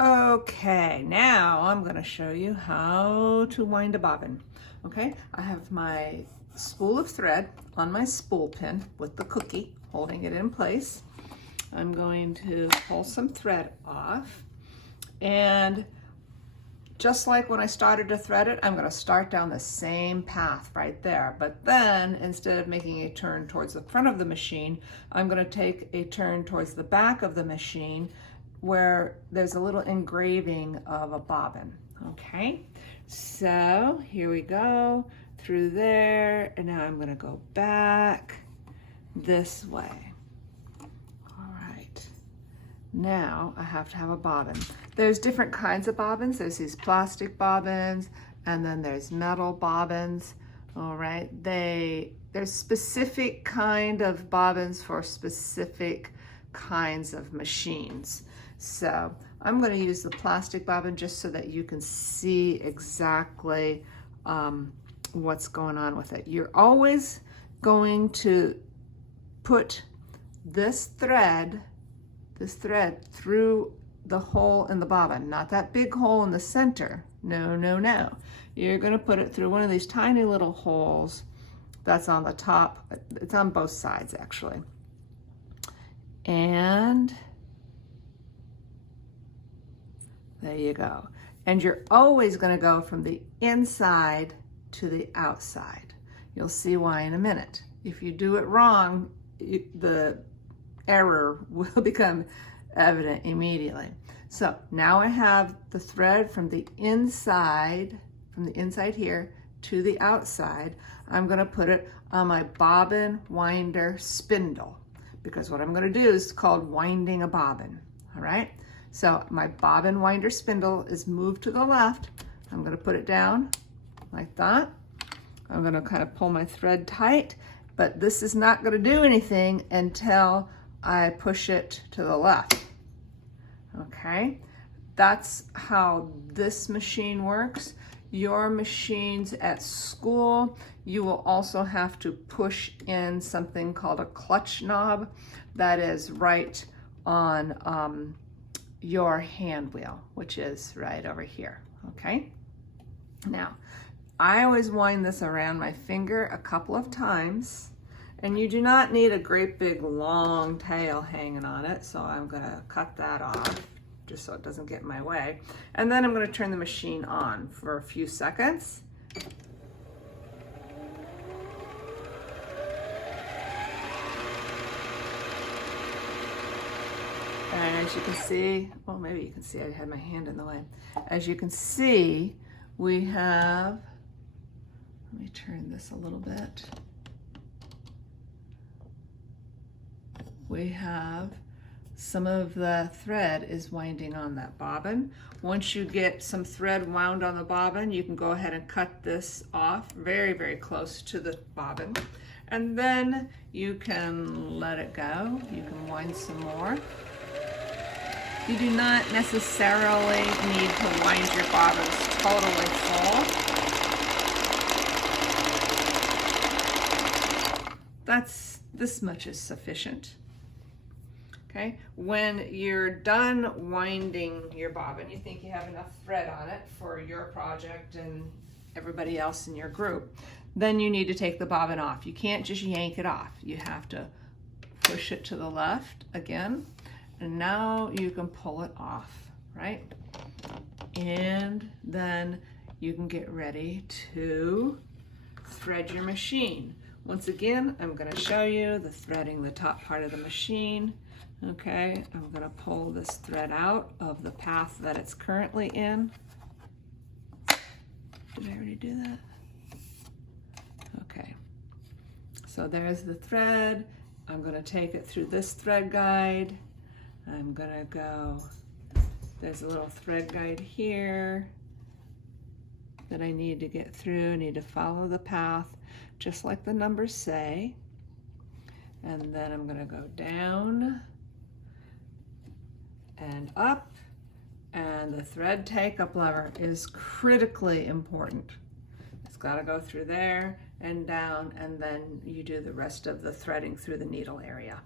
Okay, now I'm going to show you how to wind a bobbin. Okay, I have my spool of thread on my spool pin with the cookie holding it in place. I'm going to pull some thread off, and just like when I started to thread it, I'm going to start down the same path right there. But then instead of making a turn towards the front of the machine, I'm going to take a turn towards the back of the machine where there's a little engraving of a bobbin. Okay, so here we go through there, and now I'm going to go back this way. All right, now I have to have a bobbin. There's different kinds of bobbins. There's these plastic bobbins, and then there's metal bobbins. All right, there's specific kind of bobbins for specific kinds of machines. So I'm going to use the plastic bobbin just so that you can see exactly what's going on with it. You're always going to put this thread through the hole in the bobbin, not that big hole in the center. No, no, no. You're going to put it through one of these tiny little holes that's on the top. It's on both sides actually. And there you go. And you're always going to go from the inside to the outside. You'll see why in a minute. If you do it wrong, the error will become evident immediately. So now I have the thread from the inside here to the outside. I'm going to put it on my bobbin winder spindle, because what I'm going to do is called winding a bobbin. All right, so my bobbin winder spindle is moved to the left. I'm going to put it down like that. I'm going to kind of pull my thread tight, but this is not going to do anything until I push it to the left. Okay, that's how this machine works. Your machines at school, you will also have to push in something called a clutch knob that is right on your hand wheel, which is right over here. Okay, now I always wind this around my finger a couple of times, and you do not need a great big long tail hanging on it, so I'm going to cut that off just so it doesn't get in my way. And then I'm going to turn the machine on for a few seconds. And as you can see, well, maybe you can see I had my hand in the way. As you can see, we have, let me turn this a little bit. We have some of the thread is winding on that bobbin. Once you get some thread wound on the bobbin, you can go ahead and cut this off very, very close to the bobbin. And then you can let it go. You can wind some more. You do not necessarily need to wind your bobbins totally full. This much is sufficient. Okay, when you're done winding your bobbin, you think you have enough thread on it for your project and everybody else in your group, then you need to take the bobbin off. You can't just yank it off. You have to push it to the left again, and now you can pull it off, right? And then you can get ready to thread your machine. Once again, I'm going to show you the threading the top part of the machine. Okay, I'm going to pull this thread out of the path that it's currently in. Did I already do that? Okay, so there's the thread. I'm going to take it through this thread guide. I'm going to go, there's a little thread guide here that I need to get through. I need to follow the path just like the numbers say. And then I'm going to go down and up, and the thread take-up lever is critically important. It's got to go through there and down, and then you do the rest of the threading through the needle area.